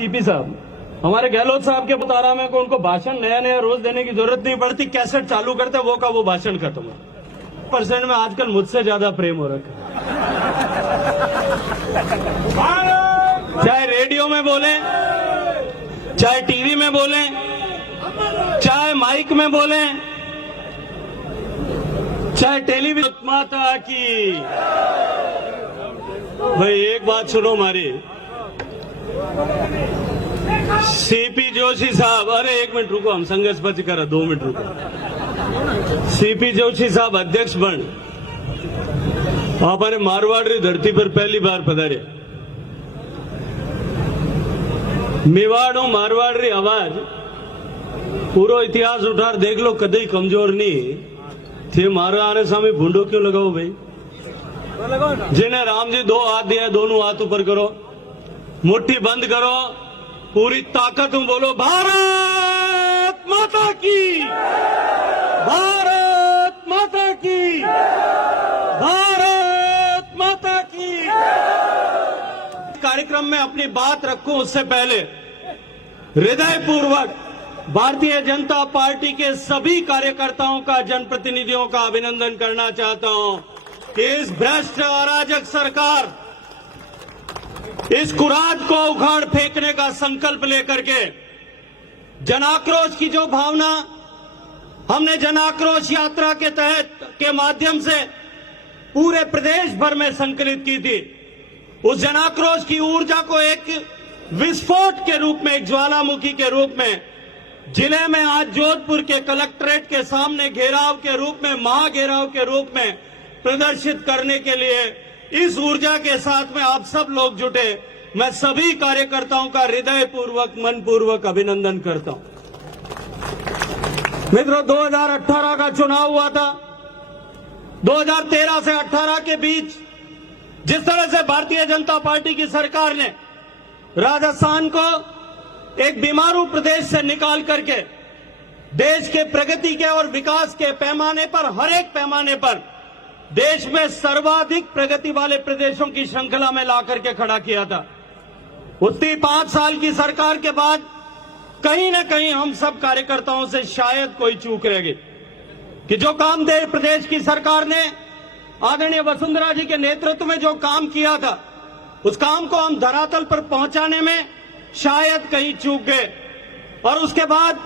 CP साहब, हमारे गहलोत साहब के बता रहा मैं को उनको भाषण नया नया रोज देने की जरूरत नहीं पड़ती, कैसेट चालू करते वो का वो भाषण खत्म हो % में आजकल मुझसे ज्यादा प्रेम हो रखा है। चाहे रेडियो में बोले, चाहे टीवी में बोले, चाहे माइक में बोले, चाहे टेलीविजन। माता की भाई एक बात सुनो हमारी, सीपी जोशी साहब, अरे एक मिनट रुको, हम संघर्ष बच कर 2 मिनट रुको। सीपी जोशी साहब अध्यक्ष बन हमारे मारवाड़ी धरती पर पहली बार पधारे। मेवाड़ो मारवाड़ी आवाज पूरो इतिहास उठार देख लो, कदई कमजोर नहीं थे। मारा आने सामने भूंडो क्यों लगाओ भाई? जिन्हें राम जी 2 हाथ दिया, दोनों हाथ ऊपर करो, मुट्ठी बंद करो, पूरी ताकत में बोलो भारत माता की, भारत माता की, भारत माता की। कार्यक्रम में अपनी बात रखूं उससे पहले हृदयपूर्वक भारतीय जनता पार्टी के सभी कार्यकर्ताओं का, जनप्रतिनिधियों का अभिनंदन करना चाहता हूं कि इस भ्रष्ट अराजक सरकार इस कुराद को उखाड़ फेंकने का संकल्प लेकर के जनाक्रोश की जो भावना हमने जनाक्रोश यात्रा के तहत के माध्यम से पूरे प्रदेश भर में संकलित की थी, उस जनाक्रोश की ऊर्जा को एक विस्फोट के रूप में, एक ज्वालामुखी के रूप में जिले में आज जोधपुर के कलेक्ट्रेट के सामने घेराव के रूप में, महाघेराव के रूप में प्रदर्शित करने के लिए इस ऊर्जा के साथ में आप सब लोग जुटे। मैं सभी कार्यकर्ताओं का हृदयपूर्वक, मनपूर्वक अभिनंदन करता हूं। मित्रों, 2018 का चुनाव हुआ था। 2013 से 18 के बीच जिस तरह से भारतीय जनता पार्टी की सरकार ने राजस्थान को एक बीमारू प्रदेश से निकाल करके देश के प्रगति के और विकास के पैमाने पर, हर एक पैमाने पर देश में सर्वाधिक प्रगति वाले प्रदेशों की श्रृंखला में ला करके खड़ा किया था। उतनी 5 साल की सरकार के बाद कहीं न कहीं हम सब कार्यकर्ताओं से शायद कोई चूक रह गई कि जो काम प्रदेश की सरकार ने आदरणीय वसुंधरा जी के नेतृत्व में जो काम किया था, उस काम को हम धरातल पर पहुंचाने में शायद कहीं चूक गए। और उसके बाद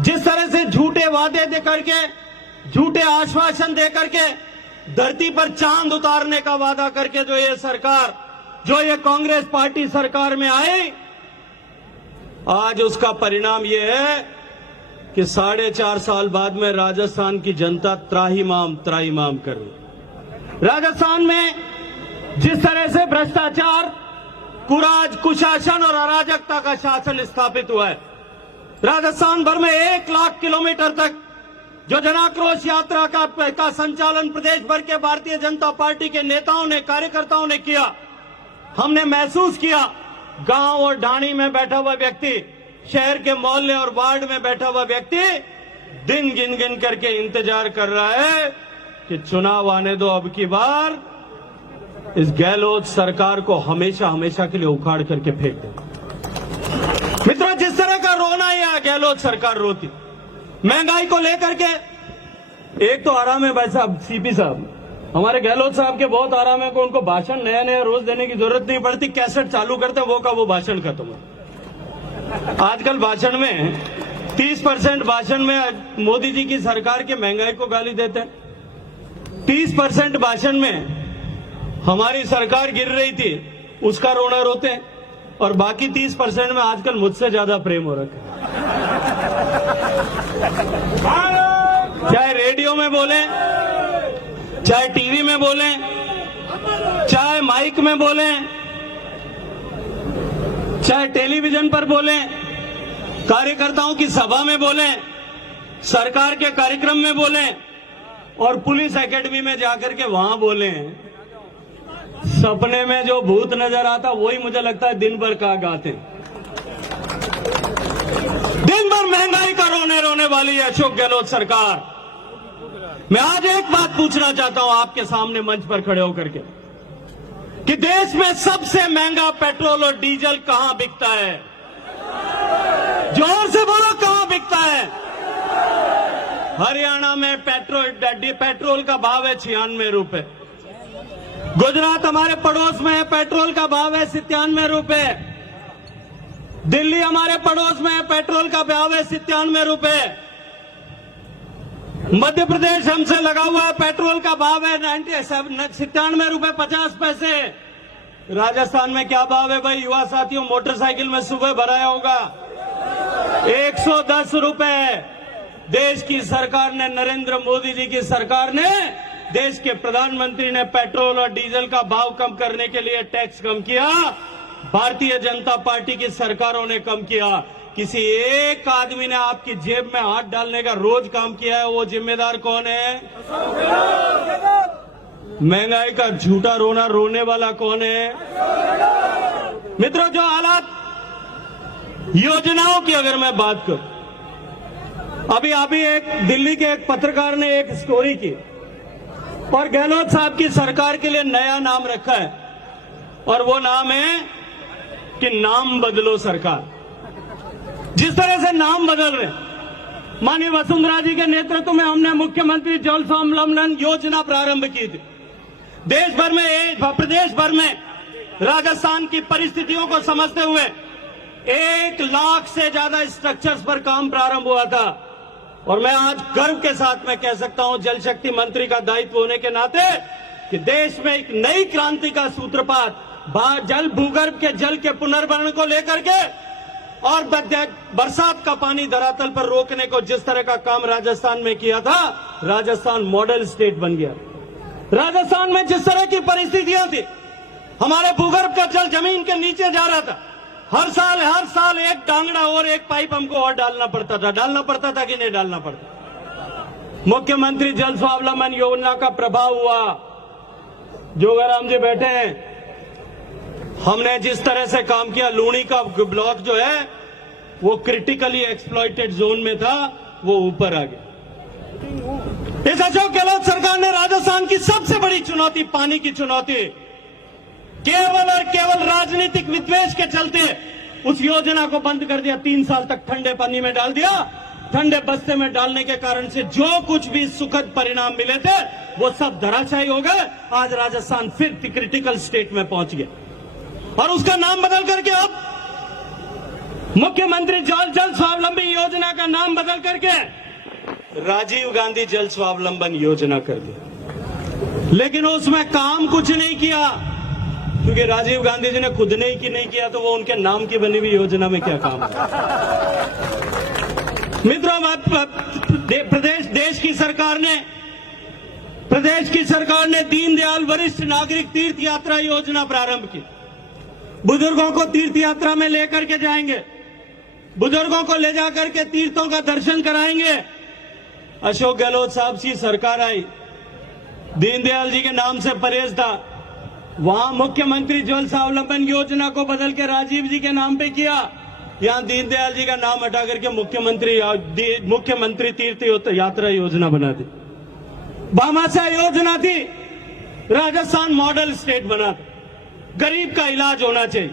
जिस तरह से झूठे वादे दे करके, झूठे आश्वासन दे करके धरती पर चांद उतारने का वादा करके जो ये सरकार, जो ये कांग्रेस पार्टी सरकार में आई, आज उसका परिणाम ये है कि 4.5 साल बाद में राजस्थान की जनता त्राहिमाम कर रही। राजस्थान में जिस तरह से भ्रष्टाचार, कुराज, कुशासन और अराजकता का शासन स्थापित हुआ है, राजस्थान भर में 1 लाख किलोमीटर तक जो जनाक्रोश यात्रा का संचालन प्रदेश भर के भारतीय जनता पार्टी के नेताओं ने, कार्यकर्ताओं ने किया, हमने महसूस किया। गांव और ढाणी में बैठा हुआ व्यक्ति, शहर के मोहल्ले और वार्ड में बैठा हुआ व्यक्ति दिन गिन गिन करके इंतजार कर रहा है कि चुनाव आने दो, अब की बार इस गहलोत सरकार को हमेशा हमेशा के लिए उखाड़ करके फेंक दे। मित्रों, जिस तरह का रोना यह गहलोत सरकार रोती, महंगाई को लेकर के एक तो आराम है भाई साहब, सीपी साहब, हमारे गहलोत साहब के बहुत आराम है को उनको भाषण नया नया रोज देने की जरूरत नहीं पड़ती, कैसेट चालू करते वो का वो भाषण खत्म हो। आजकल भाषण में 30% भाषण में मोदी जी की सरकार के महंगाई को गाली देते हैं, 30% भाषण में हमारी सरकार गिर रही थी उसका रोना रोते हैं, और बाकी 30% में आजकल मुझसे ज्यादा प्रेम हो रखा है। चाहे रेडियो में बोले, चाहे टीवी में बोले, चाहे माइक में बोले, चाहे टेलीविजन पर बोले, कार्यकर्ताओं की सभा में बोले, सरकार के कार्यक्रम में बोले और पुलिस एकेडमी में जाकर के वहां बोले, सपने में जो भूत नजर आता वही मुझे लगता है दिन भर का गाते। दिन भर महंगाई का रोने वाली है अशोक गहलोत सरकार। मैं आज एक बात पूछना चाहता हूं आपके सामने मंच पर खड़े होकर के कि देश में सबसे महंगा पेट्रोल और डीजल कहां बिकता है? जोर से बोलो, कहां बिकता है? हरियाणा में पेट्रोल का भाव है 96 रुपए। गुजरात हमारे पड़ोस में है, पेट्रोल का भाव है 97 रुपए। दिल्ली हमारे पड़ोस में है, पेट्रोल का भाव है 97 रुपए। मध्य प्रदेश हमसे लगा हुआ है, पेट्रोल का भाव है 97 रुपए 50 पैसे। राजस्थान में क्या भाव है भाई? युवा साथियों, मोटरसाइकिल में सुबह भराया होगा 110 रुपए। देश की सरकार ने, नरेंद्र मोदी जी की सरकार ने, देश के प्रधानमंत्री ने पेट्रोल और डीजल का भाव कम करने के लिए टैक्स कम किया। भारतीय जनता पार्टी की सरकारों ने कम किया। किसी एक आदमी ने आपकी जेब में हाथ डालने का रोज काम किया है, वो जिम्मेदार कौन है? महंगाई का झूठा रोना रोने वाला कौन है? मित्रों, जो हालात, योजनाओं की अगर मैं बात करूं, अभी एक दिल्ली के एक पत्रकार ने एक स्टोरी की और गहलोत साहब की सरकार के लिए नया नाम रखा है और वो नाम है कि नाम बदलो सरकार। जिस तरह से नाम बदल रहे, माननीय वसुंधरा जी के नेतृत्व में हमने मुख्यमंत्री जल स्वावलंबन योजना प्रारंभ की थी। देश भर में, प्रदेश भर में राजस्थान की परिस्थितियों को समझते हुए 1 लाख से ज्यादा स्ट्रक्चर्स पर काम प्रारंभ हुआ था। और मैं आज गर्व के साथ में कह सकता हूं, जल शक्ति मंत्री का दायित्व होने के नाते, कि देश में एक नई क्रांति का सूत्रपात भूगर्भ के जल के पुनर्भरण को लेकर के और बरसात का पानी धरातल पर रोकने को जिस तरह का काम राजस्थान में किया था, राजस्थान मॉडल स्टेट बन गया। राजस्थान में जिस तरह की परिस्थितियां थी, हमारे भूगर्भ का जल जमीन के नीचे जा रहा था। हर साल एक टांगड़ा और एक पाइप हमको और डालना पड़ता था कि नहीं डालना पड़ता? मुख्यमंत्री जल स्वावलंबन योजना का प्रभाव हुआ। जोगाराम जी बैठे हैं, हमने जिस तरह से काम किया, लूणी का ब्लॉक जो है वो क्रिटिकली एक्सप्लॉइटेड जोन में था, वो ऊपर आ गया। इस अशोक गहलोत सरकार ने राजस्थान की सबसे बड़ी चुनौती, पानी की चुनौती, केवल और केवल राजनीतिक विद्वेष के चलते उस योजना को बंद कर दिया। 3 साल तक ठंडे पानी में डाल दिया। ठंडे बस्ते में डालने के कारण से जो कुछ भी सुखद परिणाम मिले थे वो सब धराशायी हो गए। आज राजस्थान फिर क्रिटिकल स्टेट में पहुंच गया और उसका नाम बदल करके अब मुख्यमंत्री जल स्वावलंबन योजना का नाम बदल करके राजीव गांधी जल स्वावलंबन योजना कर दिया। लेकिन उसमें काम कुछ नहीं किया, क्योंकि राजीव गांधी जी ने खुद ने ही नहीं किया, तो वो उनके नाम की बनी हुई योजना में क्या काम है? मित्रों, प्रदेश की सरकार ने दीनदयाल वरिष्ठ नागरिक तीर्थ यात्रा योजना प्रारंभ की। बुजुर्गों को तीर्थ यात्रा में लेकर के जाएंगे, बुजुर्गों को ले जाकर के तीर्थों का दर्शन कराएंगे। अशोक गहलोत साहब की सरकार आई, दीनदयाल जी के नाम से परहेज था, वहां मुख्यमंत्री जल स्वावलंबन योजना को बदल के राजीव जी के नाम पे किया। यहां दीनदयाल जी का नाम हटा करके मुख्यमंत्री तीर्थ यात्रा योजना बना दी। भामाशाह योजना थी, राजस्थान मॉडल स्टेट बना था। गरीब का इलाज होना चाहिए।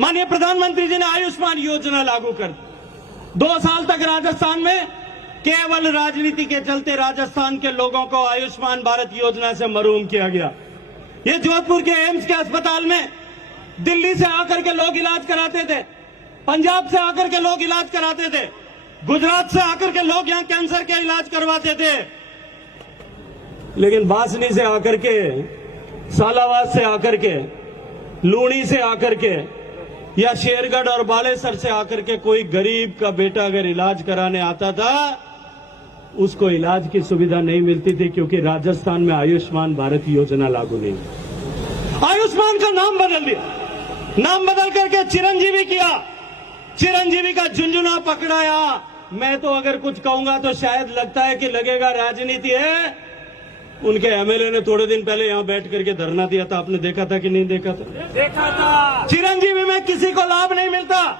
माननीय प्रधानमंत्री जी ने आयुष्मान योजना लागू कर दी। 2 साल तक राजस्थान में केवल राजनीति के चलते राजस्थान के लोगों को आयुष्मान भारत योजना से महरूम किया गया। ये जोधपुर के एम्स के अस्पताल में दिल्ली से आकर के लोग इलाज कराते थे, पंजाब से आकर के लोग इलाज कराते थे, गुजरात से आकर के लोग यहां कैंसर के इलाज करवाते थे। लेकिन बासनी से आकर के, सालावाद से आकर के, लूणी से आकर के या शेरगढ़ और बालेसर से आकर के कोई गरीब का बेटा अगर इलाज कराने आता था, उसको इलाज की सुविधा नहीं मिलती थी, क्योंकि राजस्थान में आयुष्मान भारत योजना लागू नहीं। आयुष्मान का नाम बदल दिया, नाम बदल करके चिरंजीवी किया। चिरंजीवी का झुंझुना पकड़ाया। मैं तो अगर कुछ कहूंगा तो शायद लगता है कि लगेगा राजनीति है। उनके एमएलए ने थोड़े दिन पहले यहां बैठ करके धरना दिया था, आपने देखा था कि नहीं देखा था? देखा था। चिरंजीवी में किसी को लाभ नहीं मिलता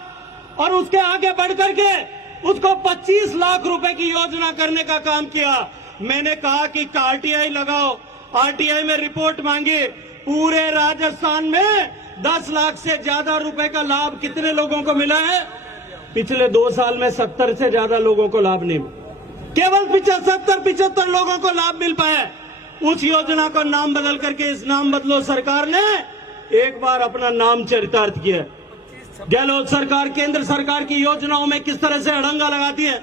और उसके आगे बढ़ करके उसको 25 लाख रुपए की योजना करने का काम किया। मैंने कहा कि आरटीआई लगाओ, आरटीआई में रिपोर्ट मांगी। पूरे राजस्थान में 10 लाख से ज्यादा रुपए का लाभ कितने लोगों को मिला है? पिछले 2 साल में 70 से ज्यादा लोगों को लाभ नहीं मिला, केवल 75 लोगों को लाभ मिल पाया। उस योजना को नाम बदल करके इस नाम बदलो सरकार ने एक बार अपना नाम चरितार्थ किया। गहलोत सरकार केंद्र सरकार की योजनाओं में किस तरह से अड़ंगा लगाती है।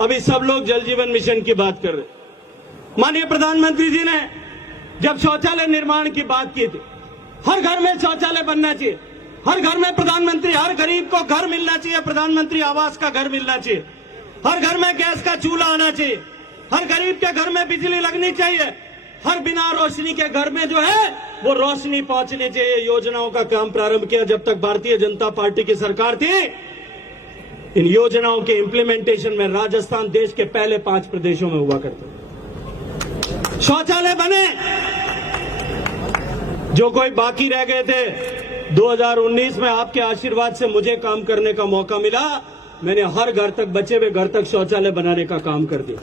अभी सब लोग जल जीवन मिशन की बात कर रहे। माननीय प्रधानमंत्री जी ने जब शौचालय निर्माण की बात की थी, हर घर में शौचालय बनना चाहिए, हर घर में प्रधानमंत्री, हर गरीब को घर मिलना चाहिए, प्रधानमंत्री आवास का घर मिलना चाहिए, हर घर में गैस का चूल्हा आना चाहिए, हर गरीब के घर में बिजली लगनी चाहिए, हर बिना रोशनी के घर में जो है वो रोशनी पहुंचनी चाहिए। योजनाओं का काम प्रारंभ किया जब तक भारतीय जनता पार्टी की सरकार थी। इन योजनाओं के इंप्लीमेंटेशन में राजस्थान देश के पहले 5 प्रदेशों में हुआ करता। शौचालय बने, जो कोई बाकी रह गए थे 2019 में आपके आशीर्वाद से मुझे काम करने का मौका मिला। मैंने हर घर तक, बचे हुए घर तक शौचालय बनाने का काम कर दिया।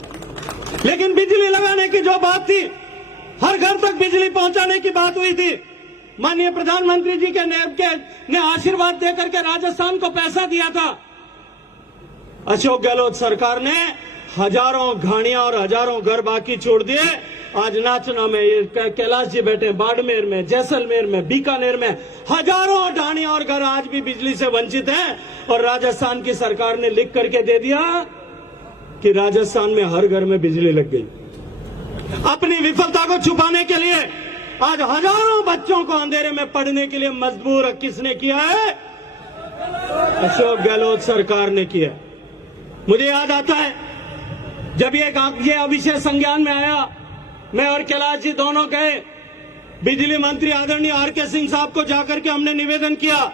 लेकिन बिजली लगाने की जो बात थी, हर घर तक बिजली पहुंचाने की बात हुई थी। माननीय प्रधानमंत्री जी के ने आशीर्वाद देकर के राजस्थान को पैसा दिया था। अशोक गहलोत सरकार ने हजारों घाणियां और हजारों घर बाकी छोड़ दिए। आज नाचना में ये कैलाश जी बैठे, बाड़मेर में, जैसलमेर में, बीकानेर में हजारों ढाणियां और घर आज भी बिजली से वंचित हैं। और राजस्थान की सरकार ने लिख करके दे दिया कि राजस्थान में हर घर में बिजली लग गई। अपनी विफलता को छुपाने के लिए आज हजारों बच्चों को अंधेरे में पढ़ने के लिए मजबूर किसने किया है? अशोक गहलोत सरकार ने किया। मुझे याद आता है जब ये विषय संज्ञान में आया, मैं और कैलाश जी दोनों गए, बिजली मंत्री आदरणीय आर.के. सिंह साहब को जाकर के हमने निवेदन किया,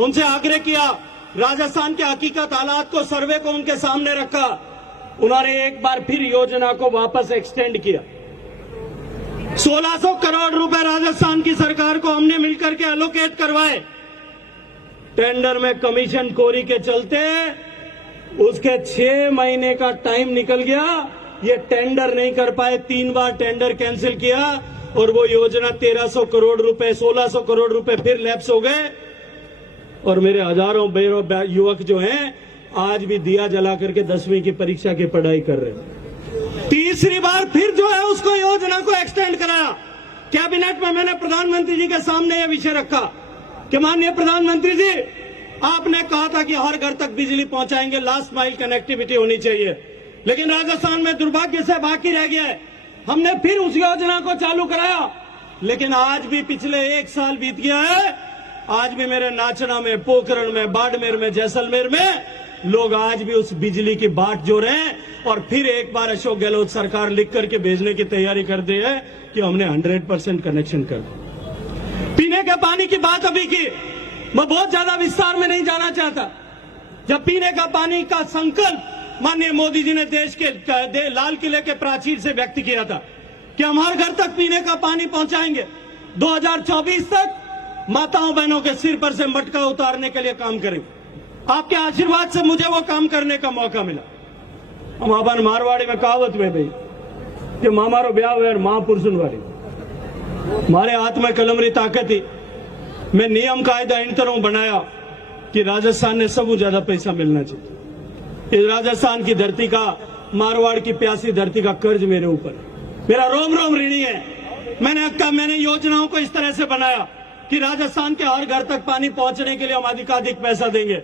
उनसे आग्रह किया, राजस्थान के हकीकत हालात को, सर्वे को उनके सामने रखा। उन्होंने एक बार फिर योजना को वापस एक्सटेंड किया। 1600 करोड़ रुपए राजस्थान की सरकार को हमने मिलकर के एलोकेट करवाए। टेंडर में कमीशन खोरी के चलते उसके 6 महीने का टाइम निकल गया। ये टेंडर नहीं कर पाए, 3 बार टेंडर कैंसिल किया और वो योजना 1300 करोड़ रुपए, 1600 करोड़ रुपए फिर लैप्स हो गए। और मेरे हजारों युवक जो हैं आज भी दिया जला करके 10वीं की परीक्षा की पढ़ाई कर रहे हैं। तीसरी बार फिर जो है उसको योजना को एक्सटेंड कराया। कैबिनेट में मैंने प्रधानमंत्री जी के सामने यह विषय रखा कि माननीय प्रधानमंत्री जी, आपने कहा था कि हर घर तक बिजली पहुंचाएंगे, लास्ट माइल कनेक्टिविटी होनी चाहिए, लेकिन राजस्थान में दुर्भाग्य से बाकी रह गया है। हमने फिर उस योजना को चालू कराया, लेकिन आज भी पिछले 1 साल बीत गया है, आज भी मेरे नाचना में, पोखरण में, बाड़मेर में, जैसलमेर में लोग आज भी उस बिजली की बाट जो रहे हैं। और फिर एक बार अशोक गहलोत सरकार लिख करके भेजने की तैयारी कर दी है कि हमने 100% कनेक्शन कर दिया। पीने के पानी की बात अभी की, मैं बहुत ज्यादा विस्तार में नहीं जाना चाहता। जब पीने का पानी का संकल्प माननीय मोदी जी ने देश के लाल किले के प्राचीर से व्यक्त किया था कि हम हर घर तक पीने का पानी पहुंचाएंगे, 2024 तक माताओं बहनों के सिर पर से मटका उतारने के लिए काम करेंगे। आपके आशीर्वाद से मुझे वो काम करने का मौका मिला। हम अपन मारवाड़ी में कहावत में भाई कि मामारो ब्याह वेर महापुरुषन वाली, मारे हाथ में कलम री ताकत थी। मैं नियम कायदा इन तरह बनाया कि राजस्थान ने सबसे ज्यादा पैसा मिलना चाहिए। इस राजस्थान की धरती का, मारवाड़ की प्यासी धरती का कर्ज मेरे ऊपर, मेरा रोम रोम ऋणी है। मैंने योजनाओं को इस तरह से बनाया कि राजस्थान के हर घर तक पानी पहुंचने के लिए हम अधिकाधिक पैसा देंगे।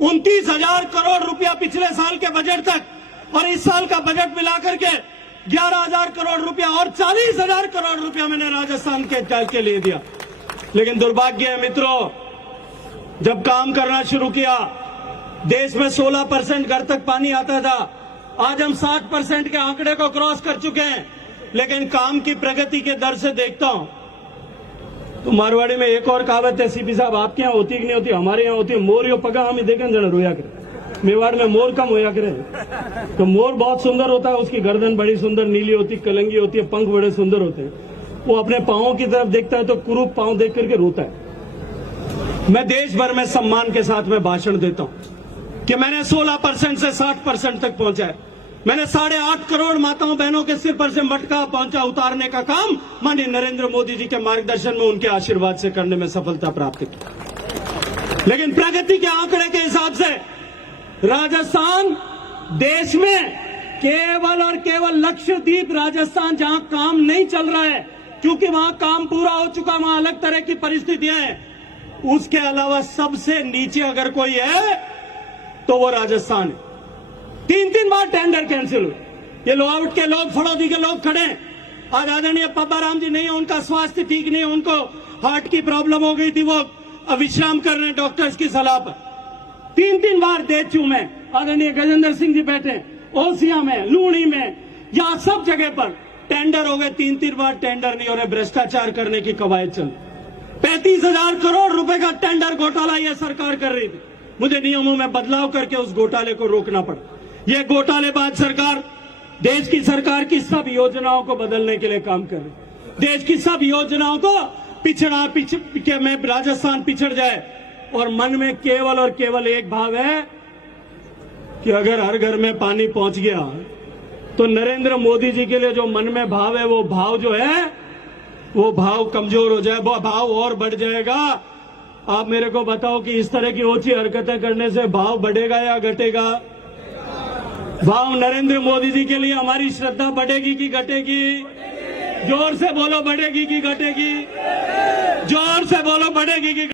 29,000 करोड़ रुपया पिछले साल के बजट तक और इस साल का बजट मिलाकर के 11,000 करोड़ रुपया और 40,000 करोड़ रुपया मैंने राजस्थान के लिए दिया। लेकिन दुर्भाग्य है मित्रों, जब काम करना शुरू किया, देश में 16% घर तक पानी आता था। आज हम 60% के आंकड़े को क्रॉस कर चुके हैं। लेकिन काम की प्रगति के दर से देखता हूं तो मारवाड़ी में एक और कहावत है, सीपी साहब आपके यहाँ होती कि नहीं होती, हमारे यहाँ होती है, मोर यो पगा हमें देखें जरा रोया करे। मेवाड़ में मोर कम होया करे, तो मोर बहुत सुंदर होता है, उसकी गर्दन बड़ी सुंदर नीली होती, कलंगी होती है, पंख बड़े सुंदर होते हैं। वो अपने पांवों की तरफ देखता है तो कुरूप पांव देख करके रोता है। मैं देश भर में सम्मान के साथ में भाषण देता हूं कि मैंने 16% से 60% तक पहुंचाया। मैंने 8.5 करोड़ माताओं बहनों के सिर पर से मटका पहुंचा उतारने का काम माननीय नरेंद्र मोदी जी के मार्गदर्शन में, उनके आशीर्वाद से करने में सफलता प्राप्त की। लेकिन प्रगति के आंकड़े के हिसाब से राजस्थान देश में केवल और केवल लक्षद्वीप राजस्थान जहां काम नहीं चल रहा है क्योंकि वहां काम पूरा हो चुका, वहां अलग तरह की परिस्थितियां हैं, उसके अलावा सबसे नीचे अगर कोई है तो वो राजस्थान है। 3-3 बार टेंडर कैंसिल हुए। ये लोआउट के लोग, फड़ौदी के लोग खड़े हैं। आज आदरणीय पापाराम जी नहीं है, उनका स्वास्थ्य ठीक नहीं है, उनको हार्ट की प्रॉब्लम हो गई थी, वो विश्राम कर रहे हैं डॉक्टर्स की सलाह पर। 3-3 बार दे चू में आदरणीय गजेंद्र सिंह जी बैठे, ओसिया में, लूणी में, यहां सब जगह पर टेंडर हो गए। 3-3 बार टेंडर नहीं हो रहे, भ्रष्टाचार करने की कवायद चल। 35,000 करोड़ रुपए का टेंडर घोटाला यह सरकार कर रही थी। मुझे नियमों में बदलाव करके उस घोटाले को रोकना पड़ा। यह घोटालेबाज सरकार देश की सरकार की सब योजनाओं को बदलने के लिए काम कर रही। देश की सब योजनाओं को में राजस्थान पिछड़ जाए और मन में केवल और केवल एक भाव है कि अगर हर घर में पानी पहुंच गया तो नरेंद्र मोदी जी के लिए जो मन में भाव है, वो भाव जो है वो भाव कमजोर हो जाए, वो भाव और बढ़ जाएगा। आप मेरे को बताओ कि इस तरह की ऊंची हरकतें करने से भाव बढ़ेगा या घटेगा? भाव नरेंद्र मोदी जी के लिए हमारी श्रद्धा बढ़ेगी कि घटेगी? जोर से बोलो, बढ़ेगी कि घटेगी? जोर से बोलो, बढ़ेगी कि